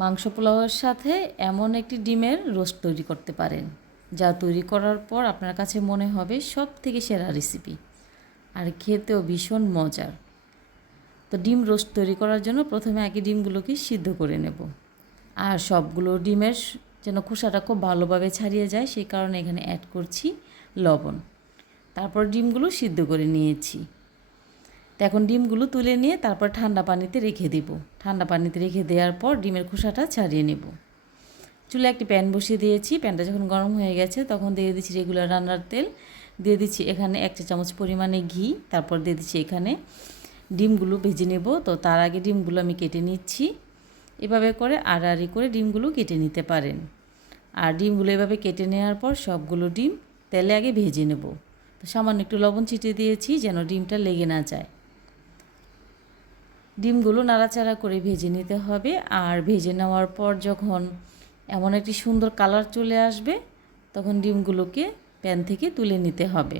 মাংস পোলাওয়ের সাথে এমন একটি ডিমের রোস্ট তৈরি করতে পারেন, যা তৈরি করার পর আপনার কাছে মনে হবে সব থেকে সেরা রেসিপি আর খেতেও ভীষণ মজার। তো ডিম রোস্ট তৈরি করার জন্য প্রথমে আগে ডিমগুলোকে সিদ্ধ করে নেব। আর সবগুলো ডিমের যেন খোসাটা খুব ভালোভাবে ছাড়িয়ে যায়, সেই কারণে এখানে অ্যাড করছি লবণ। তারপর ডিমগুলো সিদ্ধ করে নিয়েছি। তো এখন ডিমগুলো তুলে নিয়ে তারপর ঠান্ডা পানিতে রেখে দেব। ঠান্ডা পানিতে রেখে দেওয়ার পর ডিমের খোসাটা ছাড়িয়ে নেব। চুলে একটি প্যান বসিয়ে দিয়েছি। প্যানটা যখন গরম হয়ে গেছে তখন দিয়ে দিচ্ছি রেগুলার রান্নার তেল। দিয়ে দিচ্ছি এখানে এক চা চামচ পরিমাণে ঘি। তারপর দিয়ে দিচ্ছি এখানে ডিমগুলো ভেজে নেব। তো তার আগে ডিমগুলো আমি কেটে নিচ্ছি। এভাবে করে আড়াআড়ি করে ডিমগুলো কেটে নিতে পারেন। আর ডিমগুলো এভাবে কেটে নেওয়ার পর সবগুলো ডিম তেলে আগে ভেজে নেব। তো সামান্য একটু লবণ ছিটিয়ে দিয়েছি যেন ডিমটা লেগে না যায়। ডিমগুলো নাড়াচাড়া করে ভেজে নিতে হবে। আর ভেজে নেওয়ার পর যখন এমন একটি সুন্দর কালার চলে আসবে, তখন ডিমগুলোকে প্যান থেকে তুলে নিতে হবে।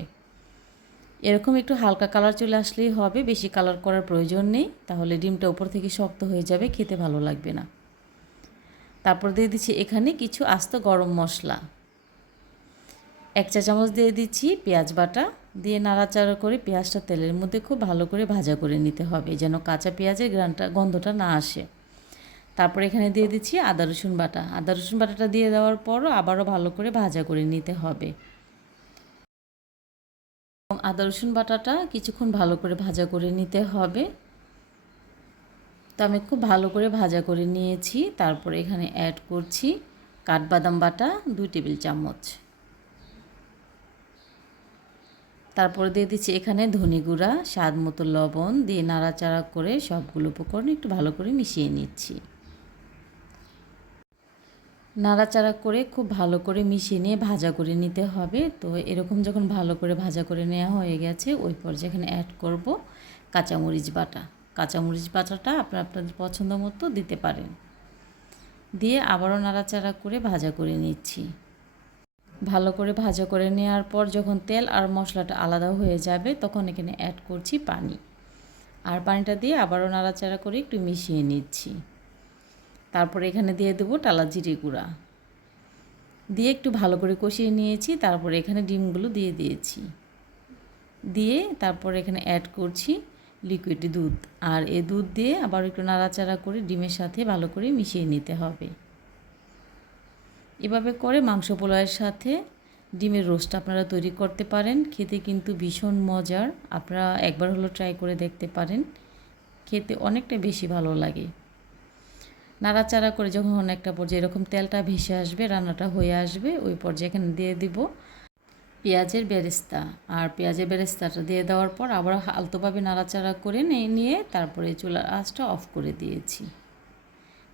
এরকম একটু হালকা কালার চলে আসলেই হবে, বেশি কালার করার প্রয়োজন নেই। তাহলে ডিমটা উপর থেকে শক্ত হয়ে যাবে, খেতে ভালো লাগবে না। তারপর দিয়ে দিচ্ছি এখানে কিছু আস্ত গরম মশলা। এক চা চামচ দিয়ে দিচ্ছি পেঁয়াজ বাটা দিয়ে নাড়াচাড়া করে পেঁয়াজটা তেলের মধ্যে খুব ভালো করে ভাজা করে নিতে হবে, যেন কাঁচা পেঁয়াজের গ্রানটা, গন্ধটা না আসে। তারপর এখানে দিয়ে দিচ্ছি আদা, রসুন বাটা। আদা, রসুন বাটাটা দিয়ে দেওয়ার পরও আবারও ভালো করে ভাজা করে নিতে হবে। এবং আদা, রসুন বাটাটা কিছুক্ষণ ভালো করে ভাজা করে নিতে হবে। তো আমি খুব ভালো করে ভাজা করে নিয়েছি। তারপরে এখানে অ্যাড করছি কাঠবাদাম বাটা, দুই টেবিল চামচ। তারপরে দিয়ে দিচ্ছি এখানে ধনে গুঁড়া, স্বাদ মতো লবণ দিয়ে নাড়াচাড়া করে সবগুলো উপকরণ একটু ভালো করে মিশিয়ে নিচ্ছি। নাড়াচাড়া করে খুব ভালো করে মিশিয়ে নিয়ে ভাজা করে নিতে হবে। তো এরকম যখন ভালো করে ভাজা করে নেওয়া হয়ে গেছে, ওই পর্যায়ে এখানে অ্যাড করব কাঁচামরিচ বাটা। কাঁচামরিচ বাটাটা আপনার আপনাদের পছন্দ মতো দিতে পারেন। দিয়ে আবারও নাড়াচাড়া করে ভাজা করে নিচ্ছি। ভালো করে ভাজা করে নেওয়ার পর যখন তেল আর মশলাটা আলাদা হয়ে যাবে, তখন এখানে অ্যাড করছি পানি। আর পানিটা দিয়ে আবারও নাড়াচাড়া করে একটু মিশিয়ে নিচ্ছি। তারপরে এখানে দিয়ে দেবো টালা জিরে গুঁড়া। দিয়ে একটু ভালো করে কষিয়ে নিয়েছি, তারপরে এখানে ডিমগুলো দিয়ে দিয়েছি। দিয়ে তারপর এখানে অ্যাড করছি লিকুইড দুধ। আর এ দুধ দিয়ে আবার একটু নাড়াচাড়া করে ডিমের সাথে ভালো করে মিশিয়ে নিতে হবে। এভাবে করে মাংস পোলাওয়ের সাথে ডিমের রোস্ট আপনারা তৈরি করতে পারেন। খেতে কিন্তু ভীষণ মজার। আপনারা একবার হলো ট্রাই করে দেখতে পারেন। খেতে অনেকটা বেশি ভালো লাগে। নাড়াচাড়া করে যখন অনেকটা পর্যায়ে এরকম তেলটা ভেসে আসবে, রান্নাটা হয়ে আসবে, ওই পর্যায়ে এখানে দিয়ে দিব পেঁয়াজের বেরেস্তা। আর পেঁয়াজের বেরেস্তাটা দিয়ে দেওয়ার পর আবার আলতোভাবে নাড়াচাড়া করে নিয়ে নিয়ে তারপরে চুলার আঁচটা অফ করে দিয়েছি।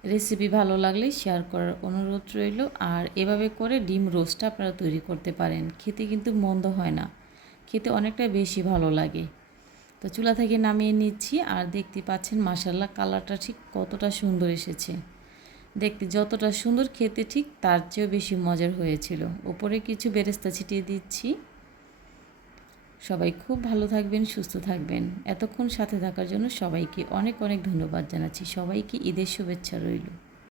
রেসিপি ভালো লাগলে শেয়ার করার অনুরোধ রইল। আর এভাবে করে ডিম রোস্টটা আপনারা তৈরি করতে পারেন। খেতে কিন্তু মন্দ হয় না। খেতে অনেকটা বেশি ভালো লাগে। তো চুলা থেকে নামিয়ে নিচ্ছি। আর দেখতে পাচ্ছেন মাসাল্লাহ কালারটা ঠিক কতটা সুন্দর এসেছে। দেখতে যতটা সুন্দর খেতে ঠিক তার চেয়েও বেশি মজার হয়েছিল। ওপরে কিছু বেরেস্তা ছিটিয়ে দিচ্ছি। সবাই খুব ভালো থাকবেন, সুস্থ থাকবেন। এতক্ষণ সাথে থাকার জন্য সবাইকে অনেক অনেক ধন্যবাদ জানাচ্ছি। সবাইকে ঈদের শুভেচ্ছা রইল।